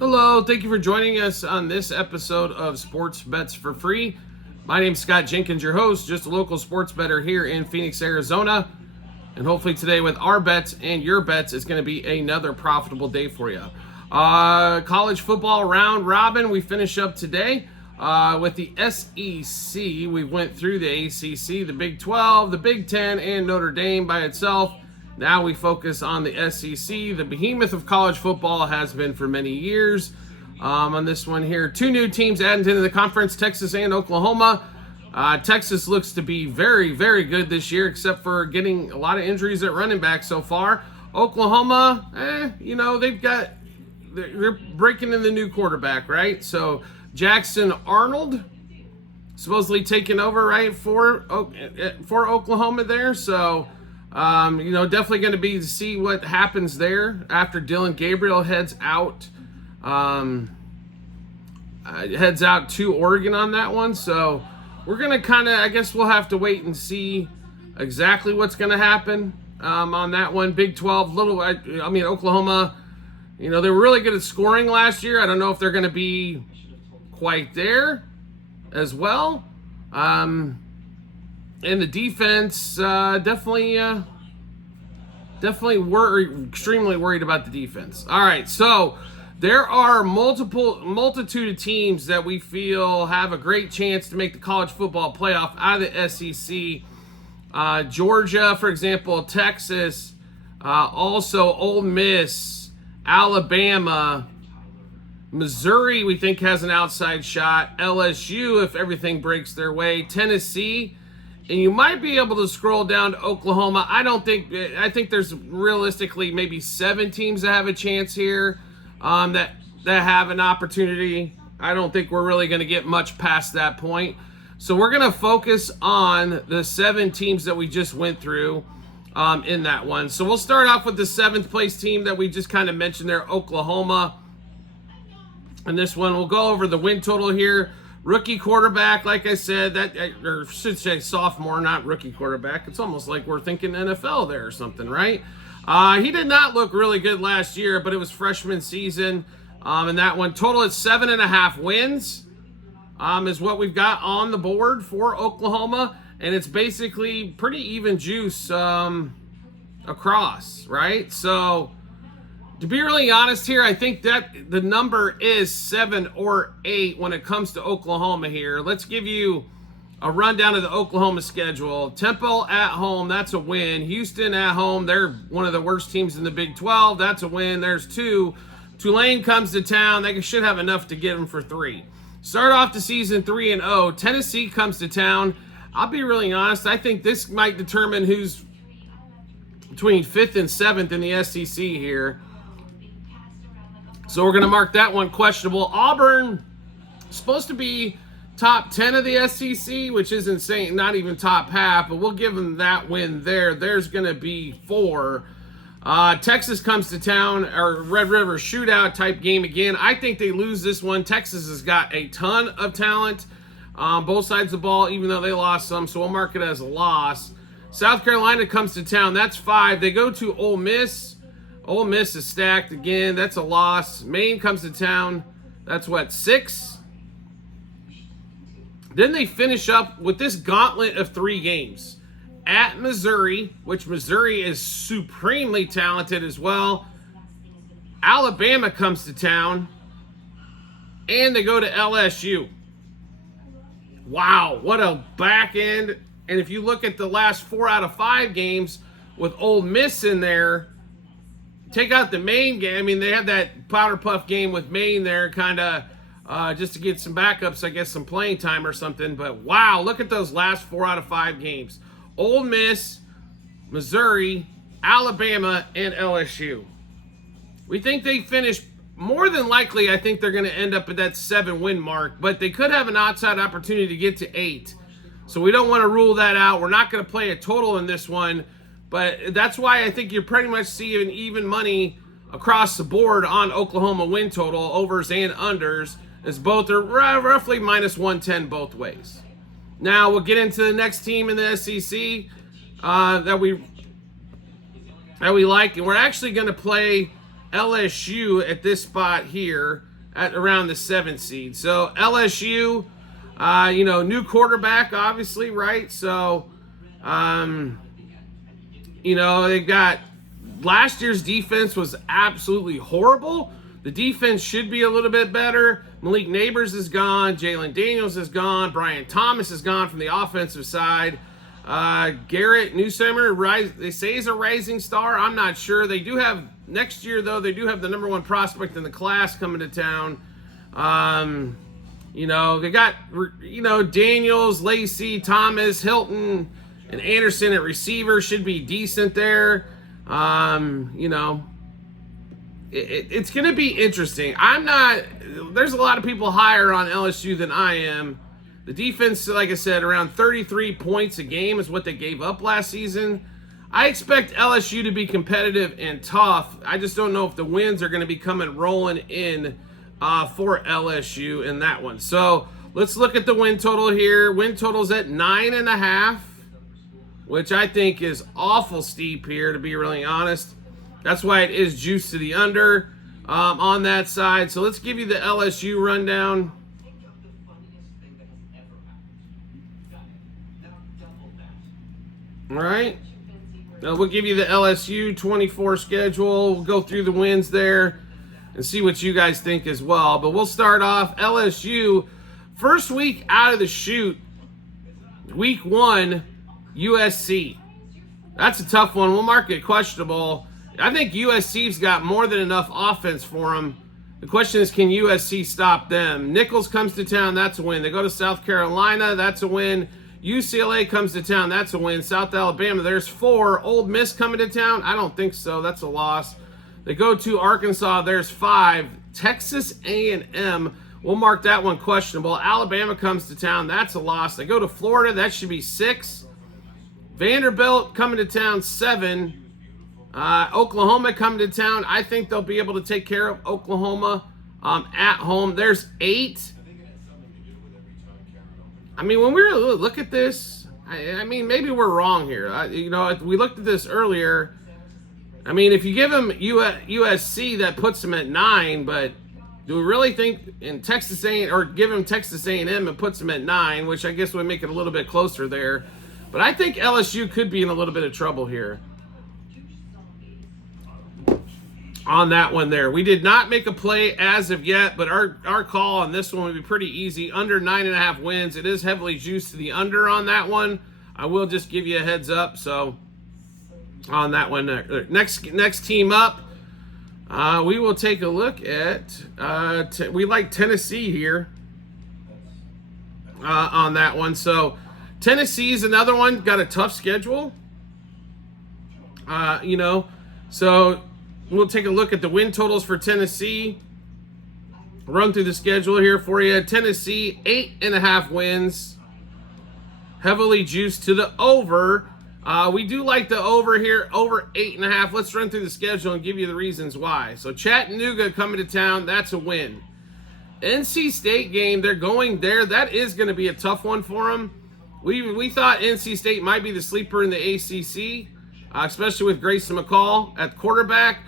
Hello, thank you for joining us on this episode of Sports Bets for Free. My name's Scott Jenkins, your host, just a local sports bettor here in Phoenix, Arizona. And hopefully today with our bets and your bets is going to be another profitable day for you. College football round robin, we finish up today with the SEC. We went through the ACC, the Big 12, the Big 10, and Notre Dame by itself. Now we focus on the SEC. The behemoth of college football has been for many years. On this one here, two new teams added into the conference, Texas and Oklahoma. Texas looks to be very, very good this year, except for getting a lot of injuries at running back so far. Oklahoma, they're breaking in the new quarterback, right? So Jackson Arnold supposedly taking over, right, for Oklahoma there. So definitely going to be to see what happens there after Dillon Gabriel heads out to Oregon on that one. So we're going to I guess we'll have to wait and see exactly what's going to happen on that one. Big 12, Oklahoma, they were really good at scoring last year. I don't know if they're going to be quite there as well. And the defense, definitely extremely worried about the defense. All right, so there are multitude of teams that we feel have a great chance to make the college football playoff out of the SEC. Georgia, for example, Texas, also Ole Miss, Alabama, Missouri, we think has an outside shot. LSU, if everything breaks their way. Tennessee. And you might be able to scroll down to Oklahoma. I think there's realistically maybe 7 teams that have a chance here that have an opportunity. I don't think we're really going to get much past that point. So we're going to focus on the 7 teams that we just went through in that one. So we'll start off with the 7th place team that we just kind of mentioned there, Oklahoma. And this one, we'll go over the win total here. Rookie quarterback, like I said, or should say sophomore, not rookie quarterback. It's almost like we're thinking NFL there or something, right? He did not look really good last year, but it was freshman season. And that one, total at 7.5 wins is what we've got on the board for Oklahoma. And it's basically pretty even juice across, right? So to be really honest here, I think that the number is 7 or 8 when it comes to Oklahoma here. Let's give you a rundown of the Oklahoma schedule. Temple at home, that's a win. Houston at home, they're one of the worst teams in the Big 12. That's a win. There's 2. Tulane comes to town. They should have enough to get them for 3. Start off the season 3-0. Tennessee comes to town. I'll be really honest. I think this might determine who's between 5th and 7th in the SEC here. So we're going to mark that one questionable. Auburn, supposed to be top 10 of the SEC, which is insane. Not even top half, but we'll give them that win there. There's going to be 4. Texas comes to town, or Red River shootout type game again. I think they lose this one. Texas has got a ton of talent on both sides of the ball, even though they lost some, so we'll mark it as a loss. South Carolina comes to town. That's 5. They go to Ole Miss. Ole Miss is stacked again. That's a loss. Maine comes to town. That's 6. Then they finish up with this gauntlet of 3 games. At Missouri, which Missouri is supremely talented as well. Alabama comes to town. And they go to LSU. Wow, what a back end. And if you look at the last 4 out of 5 games with Ole Miss in there, take out the Maine game. I mean, they had that powder puff game with Maine there, kind of just to get some backups, I guess, some playing time or something. But wow, look at those last 4 out of 5 games. Ole Miss, Missouri, Alabama, and LSU. We think they finish, more than likely, I think they're going to end up at that 7-win mark, but they could have an outside opportunity to get to 8. So we don't want to rule that out. We're not going to play a total in this one. But that's why I think you're pretty much seeing even money across the board on Oklahoma win total, overs and unders, as both are roughly minus 110 both ways. Now we'll get into the next team in the SEC that we like, and we're actually going to play LSU at this spot here at around the 7th seed. So LSU, new quarterback, obviously, right? So, they've got last year's defense was absolutely horrible. The defense should be a little bit better. Malik Neighbors is gone. Jalen Daniels is gone. Brian Thomas is gone from the offensive side. Garrett Newsomer, they say he's a rising star. I'm not sure. They do have, next year, though, they do have the number one prospect in the class coming to town. They got, Daniels, Lacey, Thomas, Hilton, and Anderson at receiver should be decent there. It's going to be interesting. There's a lot of people higher on LSU than I am. The defense, like I said, around 33 points a game is what they gave up last season. I expect LSU to be competitive and tough. I just don't know if the wins are going to be coming rolling in for LSU in that one. So let's look at the win total here. Win total's at 9.5, which I think is awful steep here, to be really honest. That's why it is juiced to the under on that side. So let's give you the LSU rundown. All right. We'll give you the LSU 24 schedule. We'll go through the wins there and see what you guys think as well. But we'll start off LSU. First week out of the chute, week 1, USC. That's a tough one. We'll mark it questionable. I think USC's got more than enough offense for them. The question is, can USC stop them? Nichols comes to town. That's a win. They go to South Carolina. That's a win. UCLA comes to town. That's a win. South Alabama, there's 4. Ole Miss coming to town. I don't think so. That's a loss. They go to Arkansas. There's 5. Texas A&M. We'll mark that one questionable. Alabama comes to town. That's a loss. They go to Florida. That should be 6. Vanderbilt coming to town. 7. Oklahoma coming to town. I think they'll be able to take care of Oklahoma at home. There's 8. I mean, when we really look at this, I mean, maybe we're wrong here. We looked at this earlier. I mean, if you give them USC, that puts them at 9. But do we really think in Texas A&M, or give them Texas A&M and puts them at 9, which I guess would make it a little bit closer there. But I think LSU could be in a little bit of trouble here on that one there. We did not make a play as of yet, but our call on this one would be pretty easy. Under 9.5 wins. It is heavily juiced to the under on that one. I will just give you a heads up. So on that one, next team up, we will take a look at, we like Tennessee here on that one. So Tennessee's another one, got a tough schedule. So we'll take a look at the win totals for Tennessee. Run through the schedule here for you. Tennessee, 8.5 wins. Heavily juiced to the over. We do like the over here, over 8.5. Let's run through the schedule and give you the reasons why. So Chattanooga coming to town, that's a win. NC State game, they're going there. That is going to be a tough one for them. We thought NC State might be the sleeper in the ACC, especially with Grayson McCall at quarterback,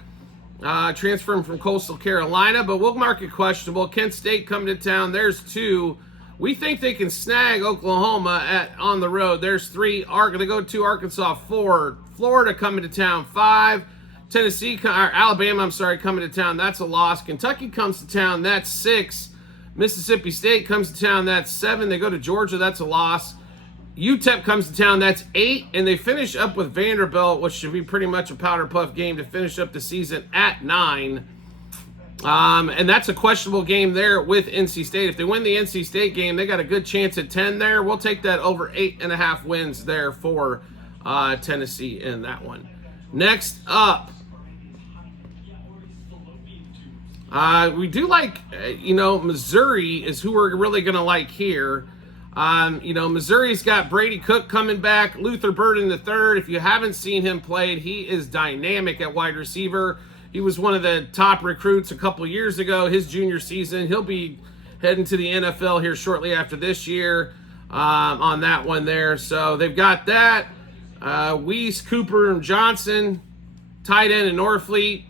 transferring from Coastal Carolina, but we'll mark it questionable. Kent State coming to town, there's 2. We think they can snag Oklahoma on the road. There's 3. They go to Arkansas, 4. Florida coming to town, 5. Alabama, coming to town. That's a loss. Kentucky comes to town. That's 6. Mississippi State comes to town. That's 7. They go to Georgia. That's a loss. UTEP comes to town. That's 8. And they finish up with Vanderbilt, which should be pretty much a powder puff game to finish up the season at 9. And that's a questionable game there with NC State. If they win the NC State game, they got a good chance at 10 there. We'll take that over 8.5 wins there for Tennessee in that one. Next up, we do like, Missouri is who we're really going to like here. Missouri's got Brady Cook coming back, Luther Burden III. If you haven't seen him play, he is dynamic at wide receiver. He was one of the top recruits a couple years ago, his junior season. He'll be heading to the NFL here shortly after this year on that one there. So they've got that. Weiss, Cooper, and Johnson, tight end in Norfleet.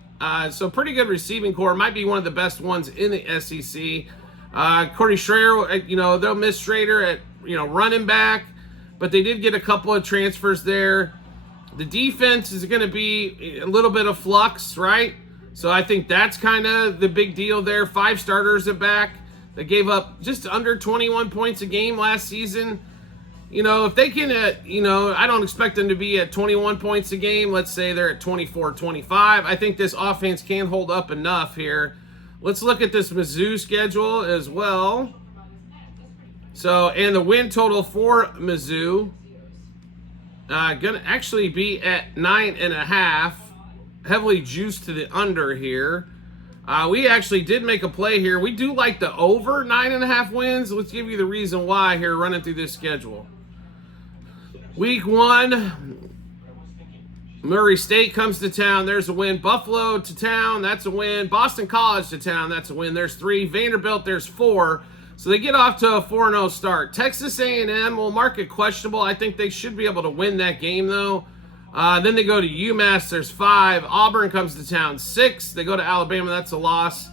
So pretty good receiving core. Might be one of the best ones in the SEC. Corey Schrader, they'll miss Schrader at, running back, but they did get a couple of transfers there. The defense is going to be a little bit of flux, right? So I think that's kind of the big deal there. 5 starters are back. They gave up just under 21 points a game last season. If they can, I don't expect them to be at 21 points a game. Let's say they're at 24, 25. I think this offense can hold up enough here. Let's look at this Mizzou schedule as well. So, and the win total for Mizzou, gonna actually be at 9.5, heavily juiced to the under here. We actually did make a play here. We do like the over 9.5 wins. Let's give you the reason why here, running through this schedule. Week 1, Murray State comes to town. There's a win. Buffalo to town. That's a win. Boston College to town. That's a win. There's 3. Vanderbilt, there's 4. So they get off to a 4-0 start. Texas A&M will mark it questionable. I think they should be able to win that game, though. Then they go to UMass. There's 5. Auburn comes to town. 6. They go to Alabama. That's a loss.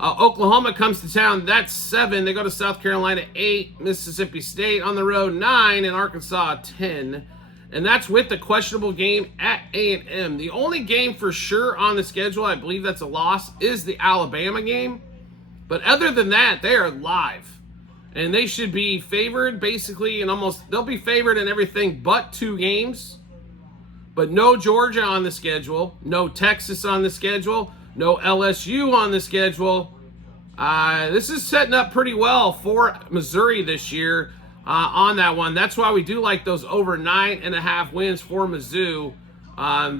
Oklahoma comes to town. That's 7. They go to South Carolina. 8. Mississippi State on the road. 9. And Arkansas 10. And that's with the questionable game at A&M. The only game for sure on the schedule, I believe that's a loss, is the Alabama game. But other than that, they are live. And they should be favored basically, and they'll be favored in everything but 2 games. But no Georgia on the schedule, no Texas on the schedule, no LSU on the schedule. This is setting up pretty well for Missouri this year on that one. That's why we do like those over 9.5 wins for Mizzou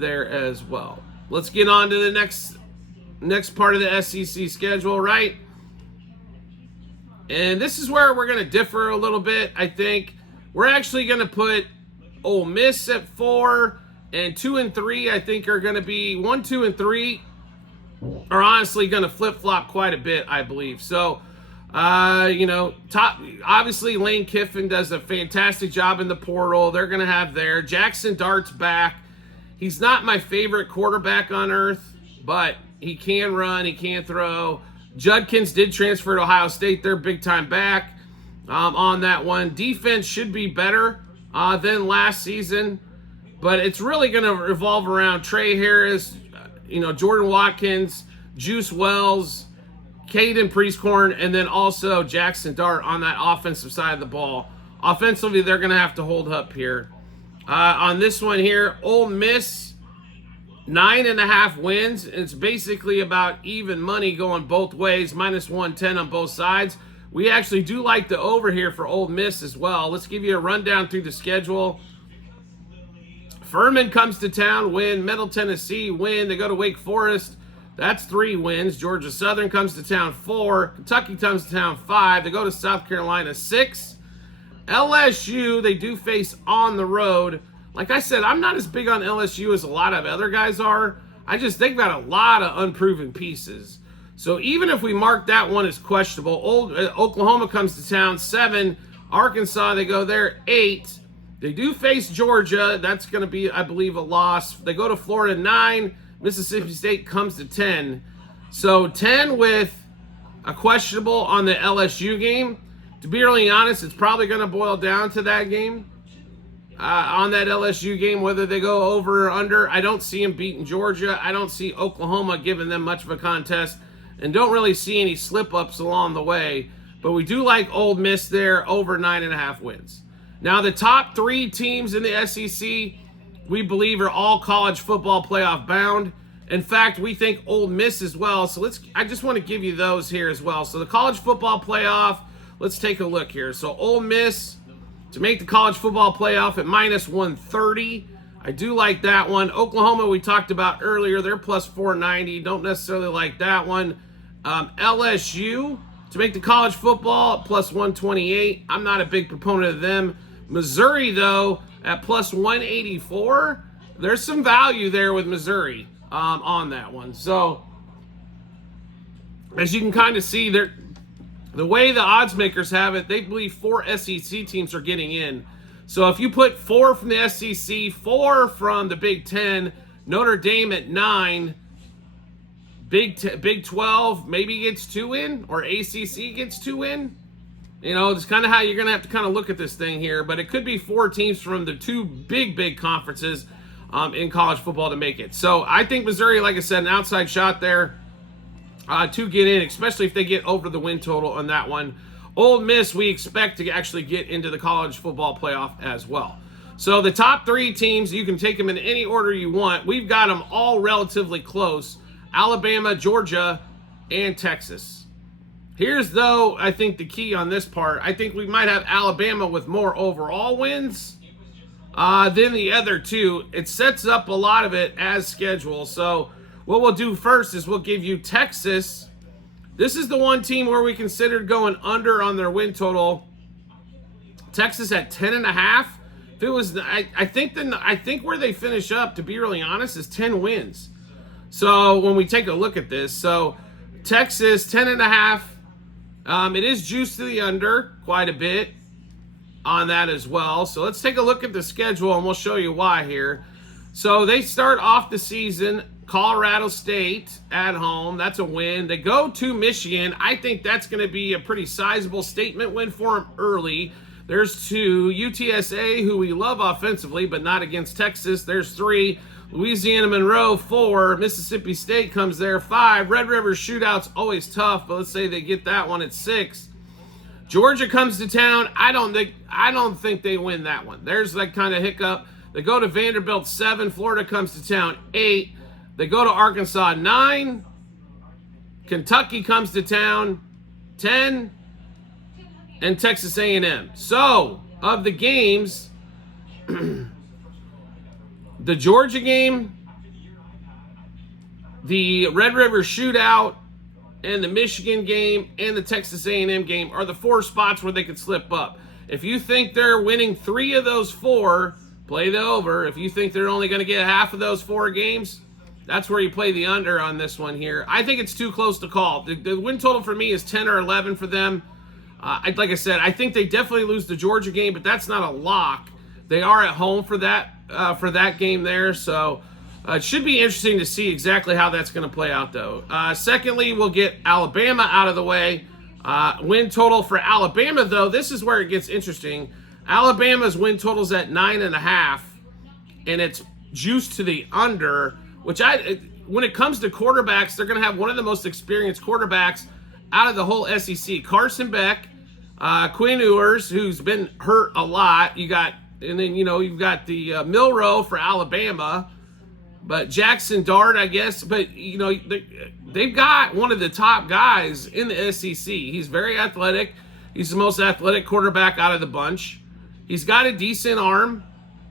there as well. Let's get on to the next part of the SEC schedule, right? And this is where we're going to differ a little bit, I think. We're actually going to put Ole Miss at 4, and 2 and 3, I think, are going to be 1, 2, and 3 are honestly going to flip-flop quite a bit, I believe. So, obviously Lane Kiffin does a fantastic job in the portal. They're going to have there. Jackson Dart's back. He's not my favorite quarterback on earth, but he can run, he can throw. Judkins did transfer to Ohio State. They're big-time back on that one. Defense should be better than last season, but it's really going to revolve around Trey Harris, Jordan Watkins, Juice Wells, Caden Priestcorn, and then also Jackson Dart on that offensive side of the ball. Offensively, they're going to have to hold up here. On this one here, Ole Miss, 9.5 wins. It's basically about even money going both ways, minus 110 on both sides. We actually do like the over here for Ole Miss as well. Let's give you a rundown through the schedule. Furman comes to town, win. Middle Tennessee, win. They go to Wake Forest. That's 3 wins. Georgia Southern comes to town, 4. Kentucky comes to town, 5. They go to South Carolina, 6. LSU, they do face on the road. Like I said, I'm not as big on LSU as a lot of other guys are. They've got a lot of unproven pieces. So even if we mark that one as questionable, Oklahoma comes to town, 7. Arkansas, they go there, 8. They do face Georgia. That's going to be, I believe, a loss. They go to Florida, 9. Mississippi State comes to 10. So 10 with a questionable on the LSU game. To be really honest, it's probably going to boil down to that game. On that LSU game, whether they go over or under. I don't see them beating Georgia. I don't see Oklahoma giving them much of a contest, and don't really see any slip-ups along the way. But we do like Ole Miss there, over 9.5 wins. Now, the top 3 teams in the SEC, we believe, are all college football playoff bound. In fact, we think Ole Miss as well. So I just want to give you those here as well. So the college football playoff, let's take a look here. So Ole Miss to make the college football playoff at minus 130. I do like that one. Oklahoma, we talked about earlier, they're plus 490. Don't necessarily like that one. LSU to make the college football at plus 128. I'm not a big proponent of them. Missouri, though, at plus 184. There's some value there with Missouri on that one. So, as you can kind of see, the way the odds makers have it, they believe 4 SEC teams are getting in. So if you put 4 from the SEC, 4 from the Big Ten, Notre Dame at 9, Big 12 maybe gets 2 in, or ACC gets 2 in. It's kind of how you're going to have to kind of look at this thing here. But it could be 4 teams from the 2 big conferences in college football to make it. So I think Missouri, like I said, an outside shot there to get in, especially if they get over the win total on that one. Ole Miss, we expect to actually get into the college football playoff as well. So the top 3 teams, you can take them in any order you want. We've got them all relatively close: Alabama, Georgia, and Texas. Here's, though, I think the key on this part. I think we might have Alabama with more overall wins than the other 2. It sets up a lot of it as schedule. So what we'll do first is we'll give you Texas. This is the one team where we considered going under on their win total. Texas at 10.5. If it was, I think where they finish up, to be really honest, is 10 wins. So when we take a look at this, so Texas 10.5. It is juiced to the under quite a bit on that as well. So let's take a look at the schedule and we'll show you why here. So they start off the season Colorado State at home. That's a win. They go to Michigan. I think that's going to be a pretty sizable statement win for them early. There's 2. UTSA, who we love offensively, but not against Texas. There's 3. Louisiana Monroe, 4. Mississippi State comes there, 5. Red River Shootout's always tough, but let's say they get that one at 6. Georgia comes to town. I don't think they win that one. There's that kind of hiccup. They go to Vanderbilt, 7. Florida comes to town, 8. They go to Arkansas, 9. Kentucky comes to town, 10. And Texas A&M. So, of the games, the Georgia game, the Red River Shootout, and the Michigan game, and the Texas A&M game are the 4 spots where they could slip up. If you think they're winning 3 of those 4, play the over. If you think they're only going to get half of those 4 games, that's where you play the under on this one here. I think it's too close to call. The win total for me is 10 or 11 for them. Like I said, I think they definitely lose the Georgia game, but that's not a lock. They are at home for that game there, so it should be interesting to see exactly how that's going to play out, though. Secondly, we'll get Alabama out of the way. Win total for Alabama, though, this is where it gets interesting. Alabama's win total's at 9.5, and it's juiced to the under, which when it comes to quarterbacks, they're going to have one of the most experienced quarterbacks out of the whole SEC. Carson Beck, Quinn Ewers, who's been hurt a lot. You've got the Milroe for Alabama, but Jackson Dart, I guess. But they've got one of the top guys in the SEC. He's very athletic. He's the most athletic quarterback out of the bunch. He's got a decent arm.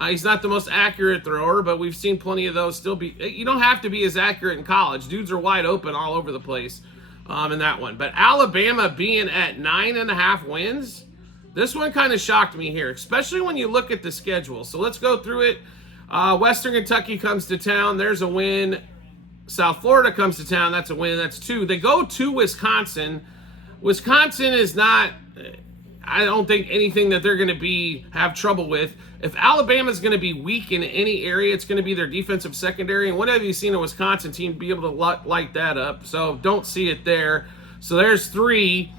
He's not the most accurate thrower, but we've seen plenty of those still be. You don't have to be as accurate in college. Dudes are wide open all over the place. In that one. But Alabama being at 9.5 wins, this one kind of shocked me here, especially when you look at the schedule. So let's go through it. Western Kentucky comes to town. There's a win. South Florida comes to town. That's a win. That's 2. They go to Wisconsin. Wisconsin is not, I don't think, anything that they're going to have trouble with. If Alabama's going to be weak in any area, it's going to be their defensive secondary. And when have you seen a Wisconsin team be able to light that up? So don't see it there. So there's 3.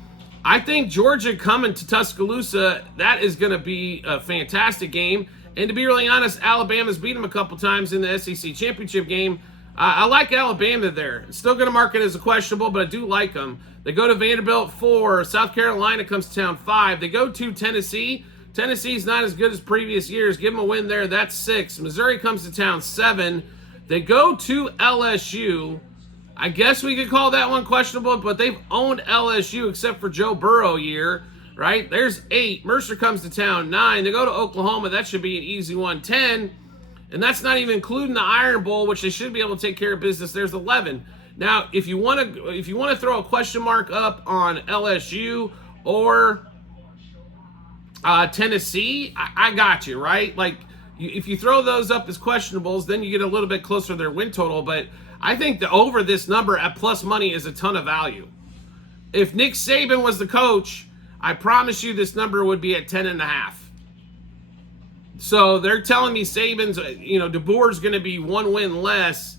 I think Georgia coming to Tuscaloosa, that is going to be a fantastic game. And to be really honest, Alabama's beat them a couple times in the SEC championship game. I like Alabama there. Still going to mark it as a questionable, but I do like them. They go to Vanderbilt, 4. South Carolina comes to town, 5. They go to Tennessee. Tennessee's not as good as previous years. Give them a win there. That's 6. Missouri comes to town, 7. They go to LSU. I guess we could call that one questionable, but they've owned LSU except for Joe Burrow year, right? There's 8. Mercer comes to town, 9. They go to Oklahoma. That should be an easy one, 10. And that's not even including the Iron Bowl, which they should be able to take care of business. There's 11. Now, if you want to throw a question mark up on LSU or Tennessee, I got you, right? Like, if you throw those up as questionables, then you get a little bit closer to their win total. But I think the over this number at plus money is a ton of value. If Nick Saban was the coach, I promise you this number would be at 10.5. So they're telling me Saban's, DeBoer's going to be 1 win less.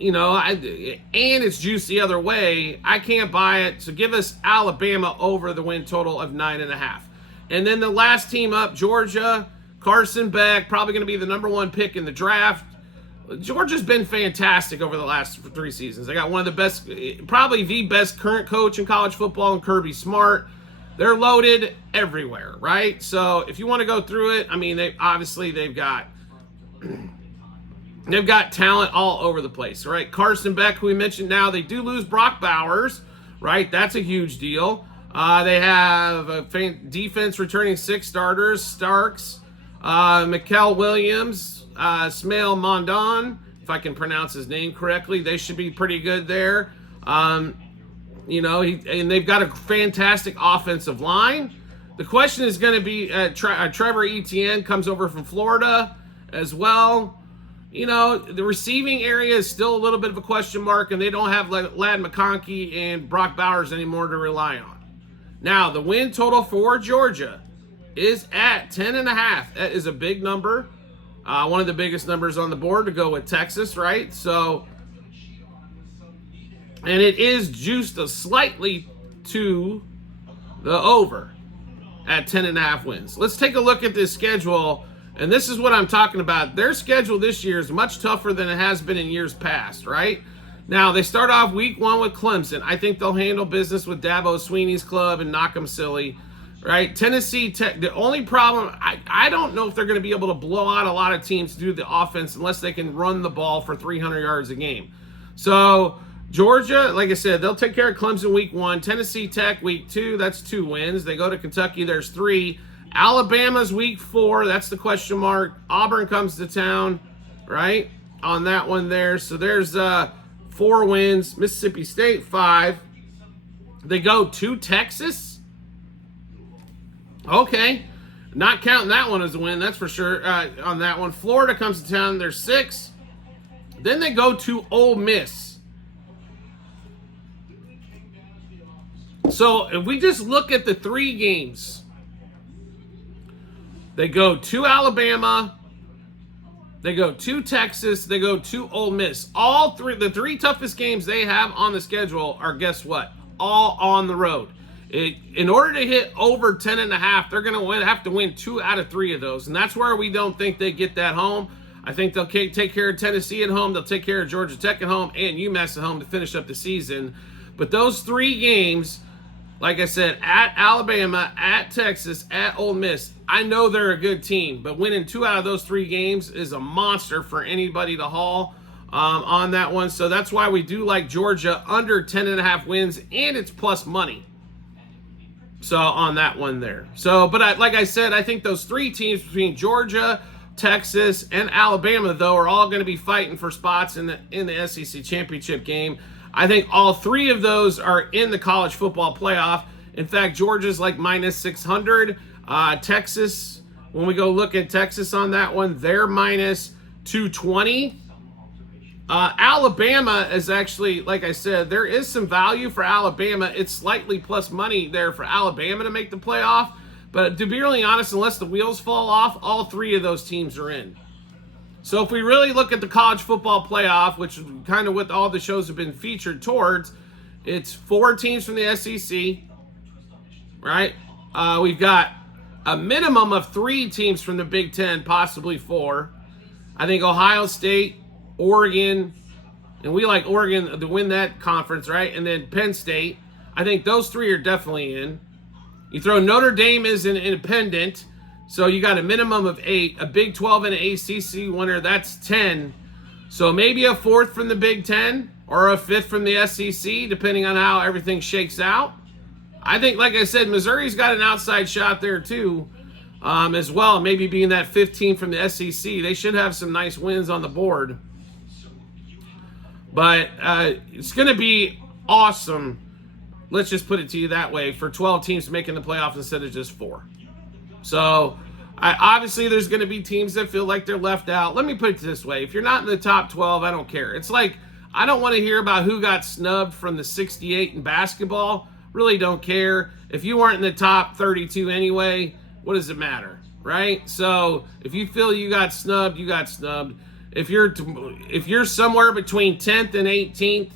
and it's juice the other way. I can't buy it. So give us Alabama over the win total of 9.5. And then the last team up, Georgia, Carson Beck, probably going to be the number one pick in the draft. Georgia's been fantastic over the last 3 seasons. They got one of the best, probably the best current coach in college football, in Kirby Smart. They're loaded everywhere, right? So if you want to go through it, I mean, they've got talent all over the place, right? Carson Beck, who we mentioned, now they do lose Brock Bowers, right? That's a huge deal. They have a defense returning 6 starters: Starks, Mikel Williams, Smail Mondon, if I can pronounce his name correctly. They should be pretty good there. And they've got a fantastic offensive line. The question is going to be Trevor Etienne comes over from Florida as well. The receiving area is still a little bit of a question mark, and they don't have Ladd McConkey and Brock Bowers anymore to rely on. Now, the win total for Georgia is at 10.5. That is a big number. One of the biggest numbers on the board to go with Texas, right? So, and it is juiced slightly to the over at 10.5 wins. Let's take a look at this schedule, and this is what I'm talking about. Their schedule this year is much tougher than it has been in years past, right? Now, they start off week 1 with Clemson. I think they'll handle business with Dabo Sweeney's club and knock them silly, right? Tennessee Tech, the only problem, I don't know if they're going to be able to blow out a lot of teams to do the offense unless they can run the ball for 300 yards a game. So, Georgia, like I said, they'll take care of Clemson week 1. Tennessee Tech week 2, that's 2 wins. They go to Kentucky, there's 3. Alabama's week 4, that's the question mark. Auburn comes to town, right, on that one there. So there's 4 wins. Mississippi State, 5. They go to Texas. Okay. Not counting that one as a win, that's for sure, on that one. Florida comes to town, there's 6. Then they go to Ole Miss. So if we just look at the 3 games, they go to Alabama, they go to Texas, they go to Ole Miss. The 3 toughest games they have on the schedule are, guess what? All on the road. In order to hit over 10.5, they're going to have to win 2 out of 3 of those. And that's where we don't think they get that home. I think they'll take care of Tennessee at home. They'll take care of Georgia Tech at home and UMass at home to finish up the season. But those 3 games, like I said, at Alabama, at Texas, at Ole Miss, I know they're a good team, but winning 2 out of those 3 games is a monster for anybody to haul on that one. So that's why we do like Georgia under 10.5 wins, and it's plus money. So on that one there. So, but like I said, I think those 3 teams between Georgia, Texas, and Alabama, though, are all going to be fighting for spots in the SEC championship game. I think all 3 of those are in the college football playoff. In fact, Georgia's like minus 600. Texas, when we go look at Texas on that one, they're minus 220. Alabama is actually, like I said, there is some value for Alabama. It's slightly plus money there for Alabama to make the playoff. But to be really honest, unless the wheels fall off, all 3 of those teams are in. So if we really look at the college football playoff, which is kind of what all the shows have been featured towards, it's 4 teams from the SEC, right? We've got a minimum of 3 teams from the Big Ten, possibly 4. I think Ohio State, Oregon, and we like Oregon to win that conference, right? And then Penn State. I think those 3 are definitely in. You throw Notre Dame as an independent, so you got a minimum of 8. A Big 12 and an ACC winner, that's 10. So maybe a 4th from the Big Ten or a 5th from the SEC, depending on how everything shakes out. I think, like I said, Missouri's got an outside shot there too, as well. Maybe being that 15 from the SEC. They should have some nice wins on the board. But it's going to be awesome, let's just put it to you that way, for 12 teams making the playoffs instead of just 4. So, obviously, there's going to be teams that feel like they're left out. Let me put it this way. If you're not in the top 12, I don't care. It's like, I don't want to hear about who got snubbed from the 68 in basketball. Really don't care. If you weren't in the top 32 anyway, what does it matter, right? So, if you feel you got snubbed, you got snubbed. if you're somewhere between 10th and 18th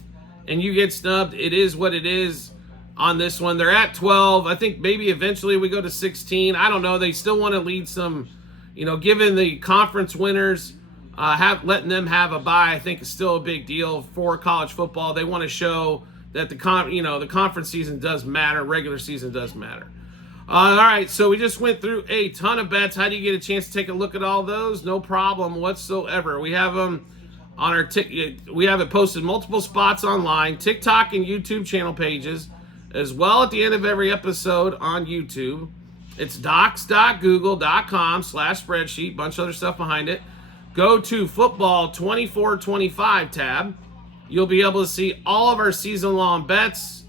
and you get snubbed, it is what it is on this one. They're at 12. I think maybe eventually we go to 16. I don't know. They still want to lead some, given the conference winners, letting them have a bye, I think is still a big deal for college football. They want to show that the conference season does matter, regular season does matter. All right, so we just went through a ton of bets. How do you get a chance to take a look at all those? No problem whatsoever. We have them on our we have it posted multiple spots online, TikTok and YouTube channel pages, as well at the end of every episode on YouTube. It's docs.google.com/spreadsheet, bunch of other stuff behind it. Go to Football 2425 tab. You'll be able to see all of our season-long bets,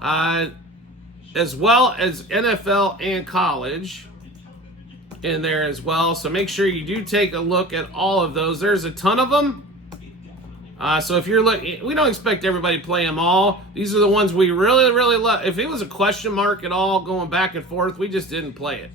as well as NFL and college in there as well. So make sure you do take a look at all of those. There's a ton of them. So if you're looking, we don't expect everybody to play them all. These are the ones we really, really love. If it was a question mark at all going back and forth, we just didn't play it.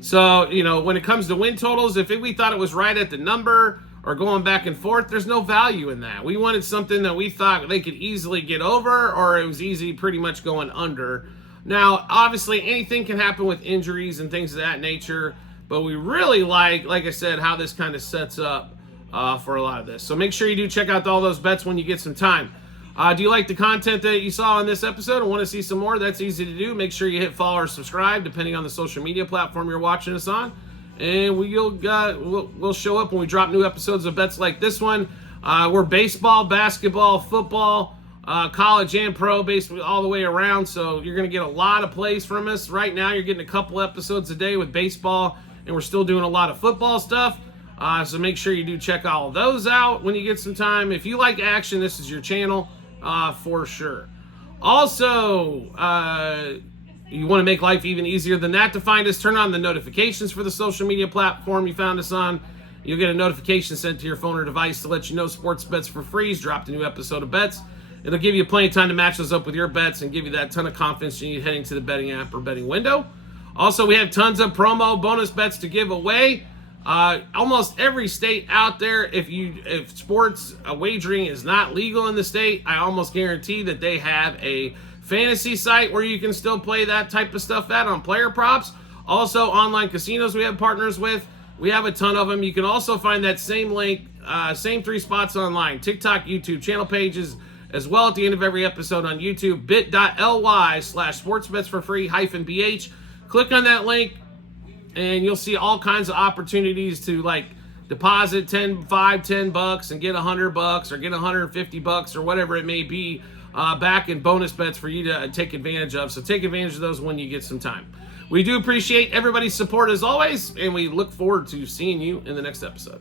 So, when it comes to win totals, if we thought it was right at the number or going back and forth, there's no value in that. We wanted something that we thought they could easily get over, or it was easy pretty much going under. Now, obviously, anything can happen with injuries and things of that nature, but we really like I said, how this kind of sets up for a lot of this. So make sure you do check out all those bets when you get some time. Do you like the content that you saw in this episode and want to see some more? That's easy to do. Make sure you hit follow or subscribe, depending on the social media platform you're watching us on. And we'll show up when we drop new episodes of bets like this one. We're baseball, basketball, football, college and pro, basically all the way around. So you're going to get a lot of plays from us. Right now, you're getting a couple episodes a day with baseball, and we're still doing a lot of football stuff. So make sure you do check all of those out when you get some time. If you like action, this is your channel for sure. Also, you want to make life even easier than that to find us, turn on the notifications for the social media platform you found us on. You'll get a notification sent to your phone or device to let you know Sports Bets for Free's dropped a new episode of bets. It'll give you plenty of time to match those up with your bets and give you that ton of confidence you need heading to the betting app or betting window. Also, we have tons of promo bonus bets to give away. Almost every state out there, if sports wagering is not legal in the state, I almost guarantee that they have a fantasy site where you can still play that type of stuff at on player props. Also, online casinos we have partners with. We have a ton of them. You can also find that same link, same 3 spots online, TikTok, YouTube channel pages, as well at the end of every episode on YouTube, bit.ly/sportsbetsforfree-bh. Click on that link, and you'll see all kinds of opportunities to deposit $5-10 and get $100 or get $150 or whatever it may be back in bonus bets for you to take advantage of. So take advantage of those when you get some time. We do appreciate everybody's support as always, and we look forward to seeing you in the next episode.